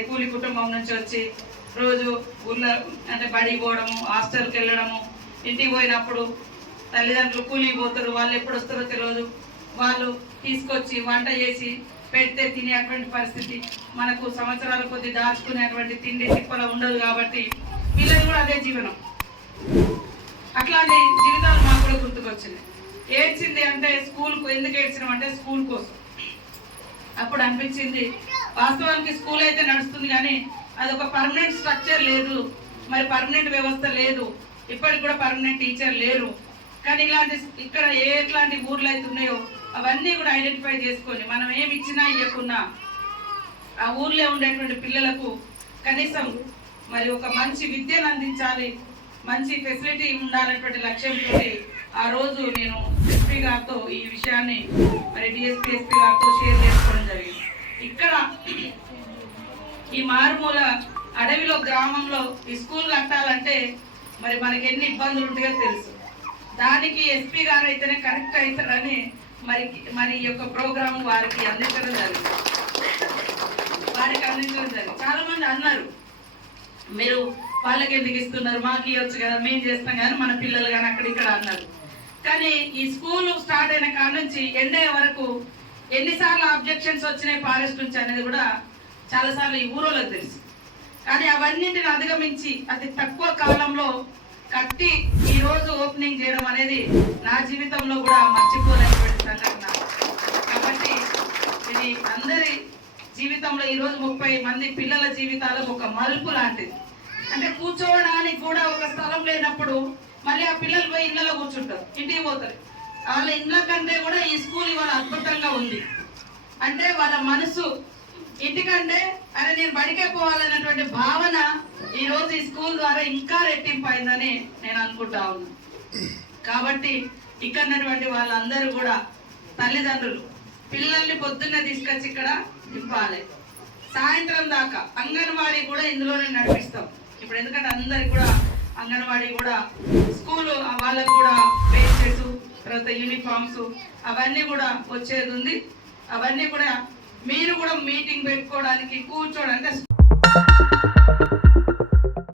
మరి కూలి కుటుంబం నుంచి వచ్చి రోజు ఊళ్ళో అంటే బడికి పోవడము, హాస్టల్కి వెళ్ళడము, ఇంటికి పోయినప్పుడు తల్లిదండ్రులు కూలికి పోతారు, వాళ్ళు ఎప్పుడు వస్తారో తెలియదు, వాళ్ళు తీసుకొచ్చి వంట చేసి పెడితే తినేటువంటి పరిస్థితి, మనకు సంవత్సరాల కొద్ది దాచుకునేటువంటి తిండి తిప్పల ఉండదు. కాబట్టి వీళ్ళది కూడా అదే జీవనం. అట్లాంటి జీవితాలు మాకు కూడా గుర్తుకొచ్చింది. ఏడ్చింది అంటే స్కూల్కు ఎందుకు ఏడ్చినాం అంటే స్కూల్ కోసం. అప్పుడు అనిపించింది వాస్తవానికి స్కూల్ అయితే నడుస్తుంది కానీ అది ఒక పర్మనెంట్ స్ట్రక్చర్ లేదు, మరి పర్మనెంట్ వ్యవస్థ లేదు, ఇప్పటికి కూడా పర్మనెంట్ టీచర్ లేరు. కానీ ఇలాంటి ఇక్కడ ఎట్లాంటి ఊర్లు అయితే ఉన్నాయో అవన్నీ కూడా ఐడెంటిఫై చేసుకొని మనం ఏమి ఇచ్చినా ఇవ్వకున్నా ఆ ఊర్లో ఉండేటువంటి పిల్లలకు కనీసం మరి ఒక మంచి విద్యను అందించాలి, మంచి ఫెసిలిటీ ఉండాలనేటువంటి లక్ష్యంతో ఆ రోజు నేను ఎస్పీ గారితో ఈ విషయాన్ని మరి డిఎస్పీ ఎస్పీ గారితో షేర్ చేసుకోవడం జరిగింది. ఇక్కడ ఈ మారుమూల అడవిలో గ్రామంలో ఈ స్కూల్ కట్టాలంటే మరి మనకి ఎన్ని ఇబ్బందులు ఉంటాయో తెలుసు. దానికి ఎస్పీ గారు అయితేనే కరెక్ట్ అవుతారని మరి ఈ యొక్క ప్రోగ్రామ్ వారికి అందించడం జరిగింది. చాలా మంది అన్నారు, మీరు వాళ్ళకి ఎందుకు ఇస్తున్నారు, మాకు ఇవ్వచ్చు కదా, మేము చేస్తాం కానీ మన పిల్లలు కానీ అక్కడ ఇక్కడ అన్నారు. కానీ ఈ స్కూల్ స్టార్ట్ అయిన కాడ నుంచి ఎండ్ అయ్యే వరకు ఎన్నిసార్లు అబ్జెక్షన్స్ వచ్చినాయి ఫారెస్ట్ నుంచి అనేది కూడా చాలాసార్లు ఈ ఊరోళ్ళకి తెలుసు. కానీ అవన్నింటిని అధిగమించి అతి తక్కువ కాలంలో కట్టి ఈ రోజు ఓపెనింగ్ చేయడం అనేది నా జీవితంలో కూడా మర్చిపోలేనటువంటి సంఘటన. కాబట్టి ఇది అందరి జీవితంలో ఈరోజు 30 మంది పిల్లల జీవితాలకు ఒక మలుపు లాంటిది. అంటే కూర్చోవడానికి కూడా ఒక స్థలం లేనప్పుడు మళ్ళీ ఆ పిల్లలు పోయి ఇళ్ళలో కూర్చుంటారు, ఇంటికి పోతారు. వాళ్ళ ఇళ్ళ కంటే కూడా ఈ స్కూల్ ఇవాళ అద్భుతంగా ఉంది. అంటే వాళ్ళ మనసు ఇంటికంటే అరే నేను బడికే పోవాలన్నటువంటి భావన ఈ రోజు ఈ స్కూల్ ద్వారా ఇంకా రెట్టింపు అయిందని నేను అనుకుంటా ఉన్నాను. కాబట్టి ఇక్కడ ఉన్నటువంటి వాళ్ళందరూ కూడా తల్లిదండ్రులు పిల్లల్ని పొద్దున్నే తీసుకొచ్చి ఇక్కడ దింపాలి, సాయంత్రం దాకా అంగన్వాడీ కూడా ఇందులోనే నడిపిస్తాం. ఇప్పుడు ఎందుకంటే అందరికి కూడా అంగన్వాడీ కూడా స్కూల్ వాళ్ళకు కూడా బేసెస్, తర్వాత యూనిఫామ్స్ అవన్నీ కూడా వచ్చేది ఉంది. అవన్నీ కూడా మీరు కూడా మీటింగ్ పెట్టుకోవడానికి కూర్చోడానికి